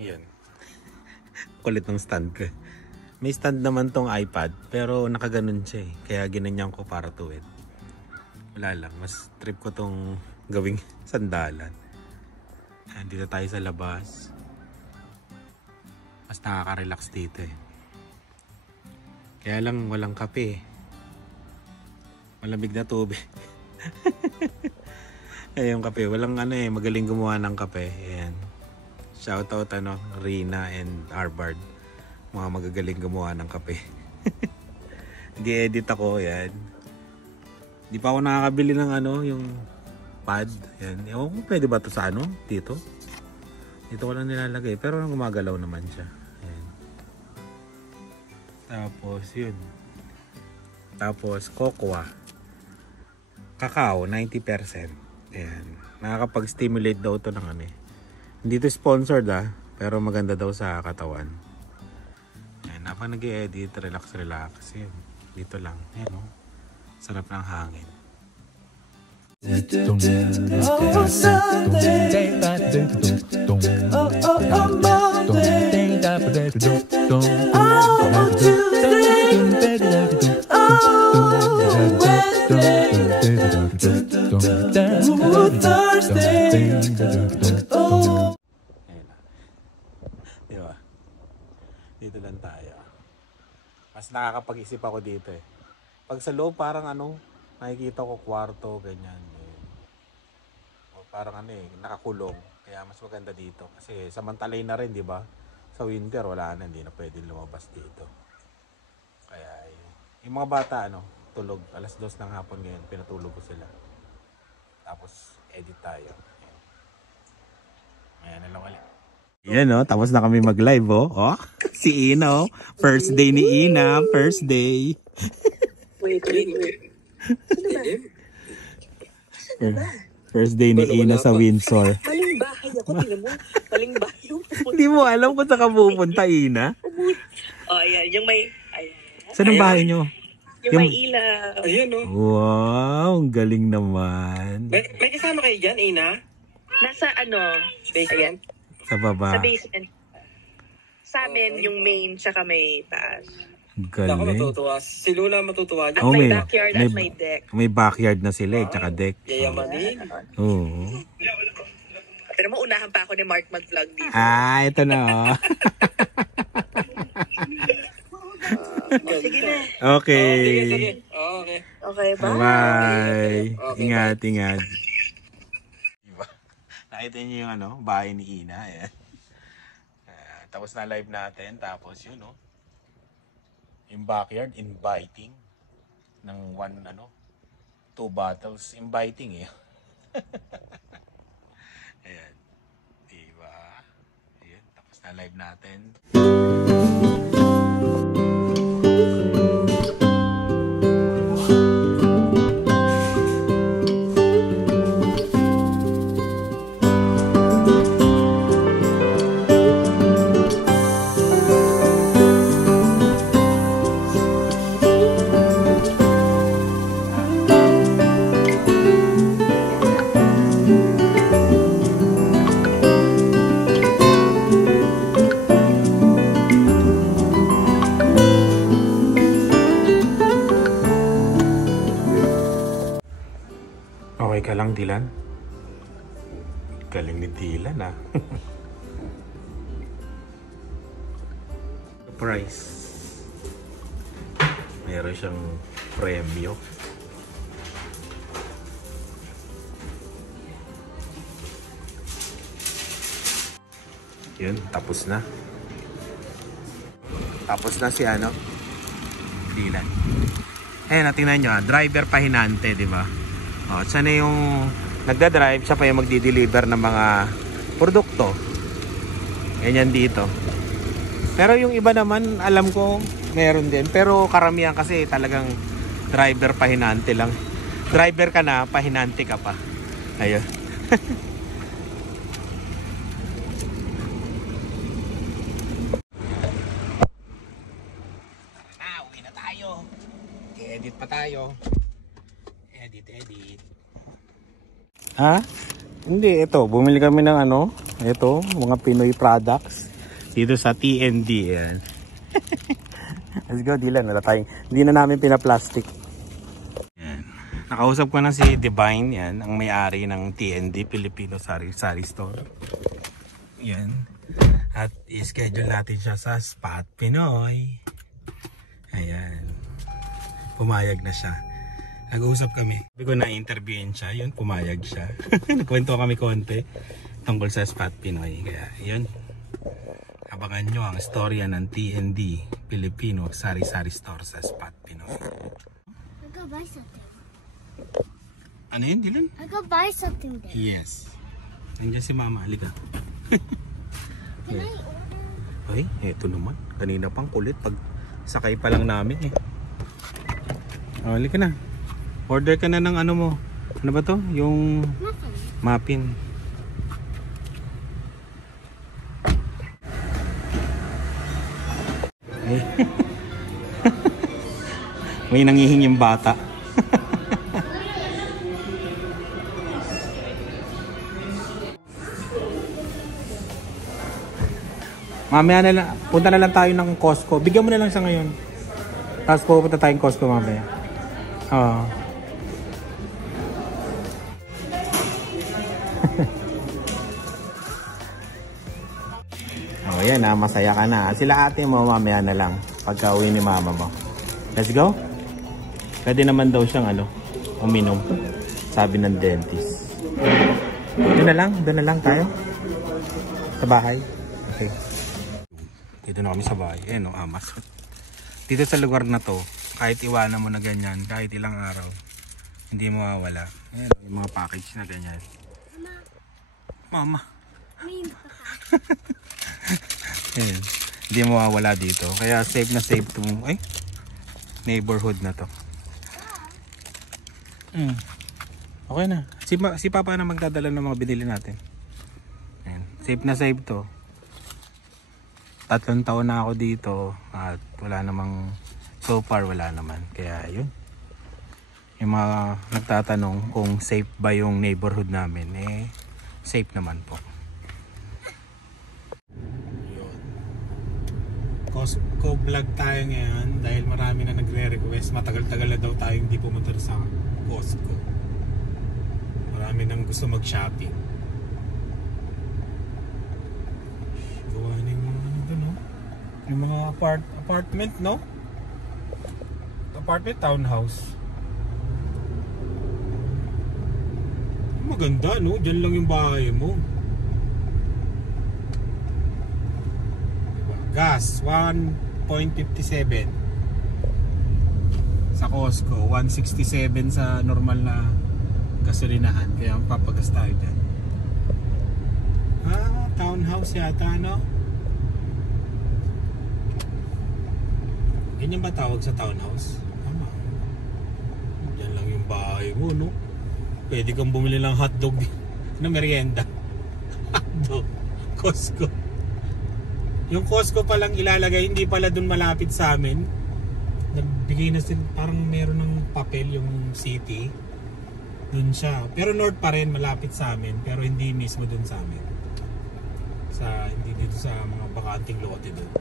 Yan. Kulit ng stand ko. May stand naman tong iPad, pero nakaganon siya eh. Kaya ginanyan ko para tuwid. Wala lang, mas trip ko tong gawing sandalan. Dito tayo sa labas. Mas nakaka-relax dito eh. Kaya lang walang kape. Malamig na tubig. Ay, yung kape. Walang ano eh, magaling gumawa ng kape. Ayan. Shoutout Rina and Arbard. Mga magagaling gumawa ng kape. Hindi edit ako, yan. Hindi pa ako nakakabili ng yung pad. Yan. Ewan ko, pwede ba ito sa dito? Dito ko lang nilalagay. Pero gumagalaw naman siya. Yan. Tapos, yun. Tapos, cocoa. Kakao, 90%. Yan. Nakakapag-stimulate daw ito ng Hindi ito sponsored pero maganda daw sa katawan. Habang nag-i-edit, relax. Yun. Dito lang. Ayan o. Sarap ng hangin. Diba? Dito lang tayo. Mas nakakapag-isip ako dito eh. Pag sa loob parang nakikita ko kwarto, ganyan. O parang nakakulong. Kaya mas maganda dito. Kasi samantalay na rin, di ba? Sa winter, wala na, hindi na pwede lumabas dito. Kaya yung mga bata, tulog. Alas 2 ng hapon ngayon, pinatulog ko sila. Tapos, edit tayo. Ayan na lang ulit. Yan tapos na kami mag-live si Ina first day ni Ina, first day. Wait. Sino ba? First day ni Ina sa Windsor. Maling bahay ako, tingnan mo. Maling bahay yung pupunta. Hindi mo alam kung saan ka pupunta, Ina? Ayan, yung may... Ayan. Saan ang bahay nyo? Yung may ilaw. Ayan Wow, ang galing naman. May kasama kayo dyan, Ina? Nasa basement. Sa baba. Sa basement. Sa amin, yung main, tsaka may taas. Galing. Ako matutuwa. Si Lula matutuwa dyan. At may backyard at may deck. May backyard na sila tsaka deck. Yayamanin. Oo. Pero maunahan pa ako ni Mark mag-vlog dito. Ito na Sige na. Okay. Sige. Okay. Okay, bye. Bye. Okay, Ingat. Diba? Nakita niyo yung bahay ni Ina. Ayan. Tapos na live natin. Tapos yun yung backyard, inviting. Ng 2 bottles. Inviting Ayan. Diba? Ayan. Tapos na live natin. Okay ka lang, Dylan? Galing ni Dylan, Surprise. Meron siyang premyo. Yun, tapos na. Tapos na si Dylan. Tingnan nyo, driver pahinante, di ba? Siya na yung nagda-drive, siya pa yung magdi-deliver ng mga produkto. Ganyan dito. Pero yung iba naman, alam ko, meron din. Pero karamihan kasi talagang driver pahinante lang. Driver ka na, pahinante ka pa. Ayun. Uwi na tayo. Edit pa tayo. Edit. Ha? Hindi, ito. Bumili kami ng Ito, mga Pinoy products dito sa TND. Yan. Let's go, Dylan. Wala tayong, hindi na namin pinaplastic. Yan. Nakausap ko na si Divine, yan, ang may-ari ng TND, Filipino Sari Store. Yan. At i-schedule natin siya sa Spot Pinoy. Ayan. Pumayag na siya. Nag-uusap kami. Sabi ko na-interviewin siya. Yun, pumayag siya. Nagkwento kami konti tungkol sa Spot Pinoy. Kaya yun. Abangan nyo ang storya ng TND, Filipino Sari Store sa Spot Pinoy. I go buy something. Ano yun, Dylan? I go buy something there. Yes. Nandiyan si Mama. Halika. Can I order? Ay, eto naman. Kanina pang kulit. Pag sakay pa lang namin eh. Oh, halika na. Order ka na ng ano mo. Ano ba to? Yung Nothing. muffin. Eh. May nangihinging bata. Mamaya na lang, punta na lang tayo ng Costco. Bigyan mo na lang siya ngayon. Tapos pupunta tayong Costco mamaya. Oo. Oh, yan na, masaya ka na. Sila ate mo mamaya na lang pagka uwi ni mama mo. Let's go. Pwede naman daw siyang uminom. Sabi ng dentist. Doon na lang tayo. Sa bahay. Okay. Dito na kami sa bahay. Ayan o, Amazon. Dito sa lugar na to, kahit iwanan mo na ganyan, kahit ilang araw, hindi mawawala. Ayan, yung mga package na ganyan. Mama. Ayan, hindi mawawala dito. Kaya safe na safe itong neighborhood na to. Okay na. Si Papa na magdadala ng mga binili natin. Ayan, safe na safe to. 3 taon na ako dito at wala namang, so far wala naman. Kaya yun, yung mga nagtatanong kung safe ba yung neighborhood namin, safe naman po. Yun. Costco vlog tayo ngayon dahil marami na nagre-request. Matagal-tagal na daw tayo hindi pumunta sa Costco. Marami nang gusto mag-shopping. Gawa na yung mga yung mga apartment, no? Apartment townhouse. Maganda, no? Diyan lang yung bahay mo. Diba? Gas 1.57 sa Costco, 167 sa normal na gasolinahan. Kaya ang papagas tayo dyan. Townhouse yata, no? Ganyan ba tawag sa townhouse? Tama. Diyan lang yung bahay mo, no? Pwede kang bumili ng hotdog na merienda. Hotdog. Costco. Yung Costco palang ilalagay, hindi pala dun malapit sa amin. Nagbigay na sila, parang meron ng papel yung city. Dun siya. Pero north pa rin, malapit sa amin. Pero hindi mismo dun sa amin. Hindi dito sa mga bakanting lote dun.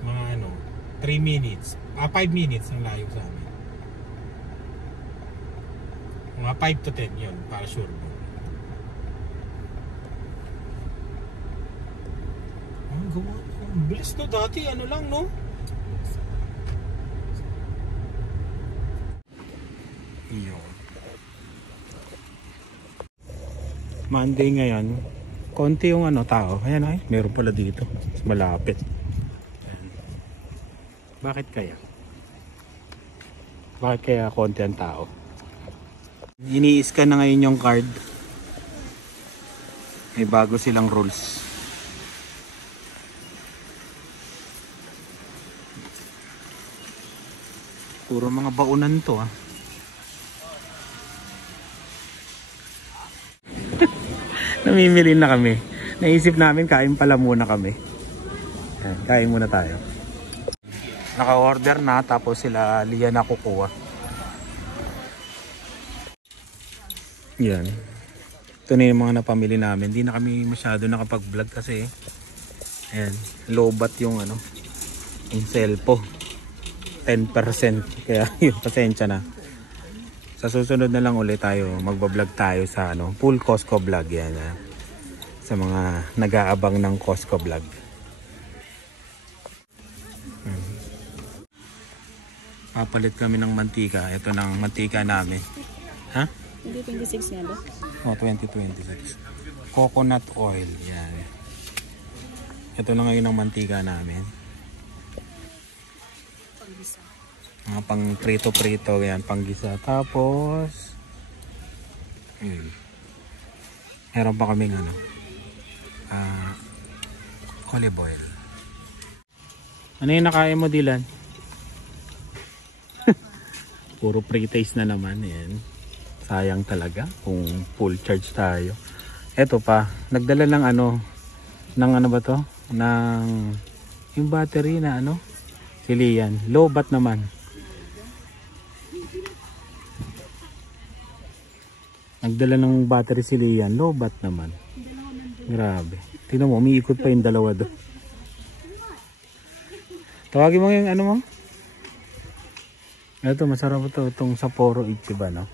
Mga 3 minutes 5 minutes ang layo sa amin. Mga 5 to 10 yun para sure mo. Ang bilis no, dati lang, no? Yun. Monday ngayon, konti yung tao. Ayan meron pala dito malapit. Bakit kaya? Bakit kaya konti ang tao? Ini-scan na ngayon yung card. May bago silang rules. Puro mga baunan to Namimili na kami. Naisip namin kain pala muna kami. Ayan, kain muna tayo. Naka-order na tapos sila Lia na kukuha. Yan. Ito na yung mga napamili namin. Hindi na kami masyado nakapag-vlog kasi ayan, low-bat yung ano, yung selpo. 10%. Kaya yun, pasensya na. Sa susunod na lang ulit tayo, magbablog tayo sa ano, full Costco vlog yan. Sa mga nag-aabang ng Costco vlog. Papalit kami ng mantika. Ito ng mantika namin. Ha? 2026 nga ba? Oh, 2026. Coconut oil. Yan. Ito na ngayon ang mantika namin. Mga pang prito-prito. Yan, panggisa. Tapos, meron pa kaming ano, olive oil. Ano yung nakain mo, Dylan? Puro pre-taste na naman. Yan. Sayang talaga kung full charge tayo. Eto pa, nagdala ng ano, ng ano ba to? Ng yung battery na ano, si Lian. Low bat naman. Nagdala ng battery si Lian. Low bat naman. Grabe. Tingnan mo, umiikot pa yung dalawa doon. Tawagin mo yung ano mo. Ito, masarap ito. Itong Sapporo Ichiba, no?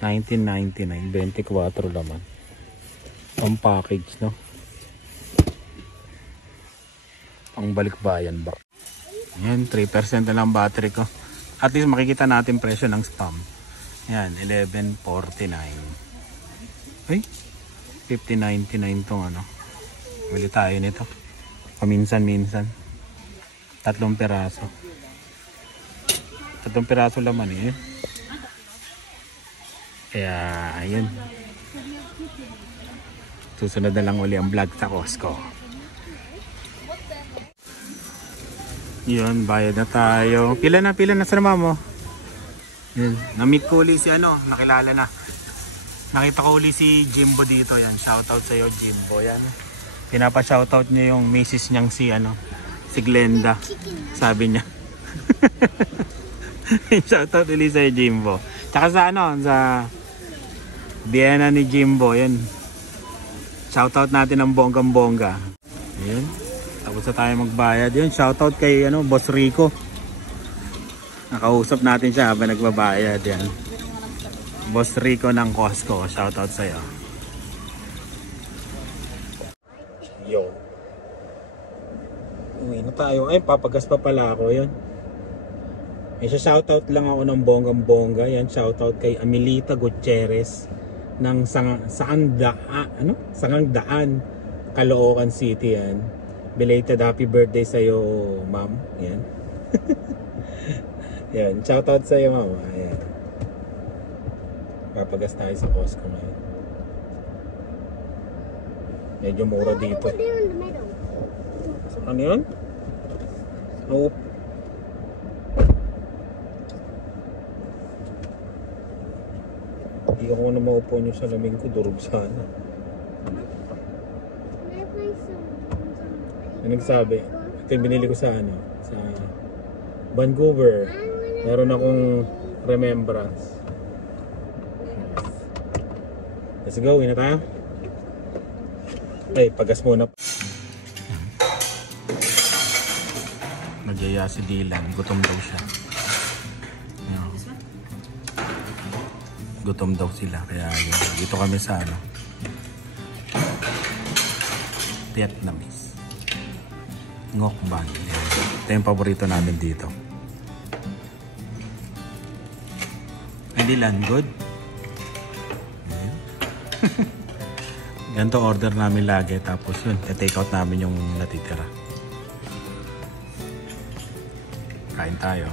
1999. 24 naman. Pang package, no? Pang balikbayan ba? Ayan, 3% na lang battery ko. At least makikita natin presyo ng spam. Ayan, 11.49. Ay, 50.99 tong ano. Bili tayo nito. Paminsan-minsan. 3 peraso. 3 piraso laman eh. Kaya ayun. Susunod na lang uli ang vlog sa Costco. Yun, bayad na tayo. Pila na sa mama mo. Yun. Na-meet ko uli si ano, nakilala na. Nakita ko uli si Jimbo dito. Yan, shoutout sa iyo Jimbo. Yan. Pinapa-shoutout niya yung misis niyang si ano, si Glenda. Sabi niya. Shoutout ulit sa Jimbo. Tsaka sa ano, sa Vienna ni Jimbo. Yan. Shoutout natin ang bonggang-bongga. Ayun. Tapos na tayo magbayad. Yun, shoutout kay ano, Boss Rico. Nakausap natin siya habang nagbabayad. Yan. Boss Rico ng Costco. Shoutout sa'yo. Yo. Uwi na tayo. Ay, papagas pa pala ako. Yun. May shoutout lang ako ng bonggang-bongga. Yan, shoutout kay Amelita Gutierrez ng Sangang Daan, Caloocan City. Yan. Belated happy birthday sa iyo, ma'am. Yan. Yan, shoutout sa iyo, ma'am. Ayan. Papagas tayo sa Costco ngayon. Medyo mura dito. Ano yun? Oh. Hindi ako na maupo nyo sa laming ko, durog sana. Ano nagsabi? Ito yung binili ko sa ano, sa Vancouver. Meron akong remembrance. Let's go, na tayo. Ay, pagas muna. Nagyaya si Dylan, gutom daw siya. Gutom daw sila, kaya yun. Dito kami sa ano, Vietnamese Ngoc Ban. Ito yung paborito namin dito. Ay, Dylan, good? Ganito order namin lagi, tapos yun, take out namin yung natitira. Kain tayo.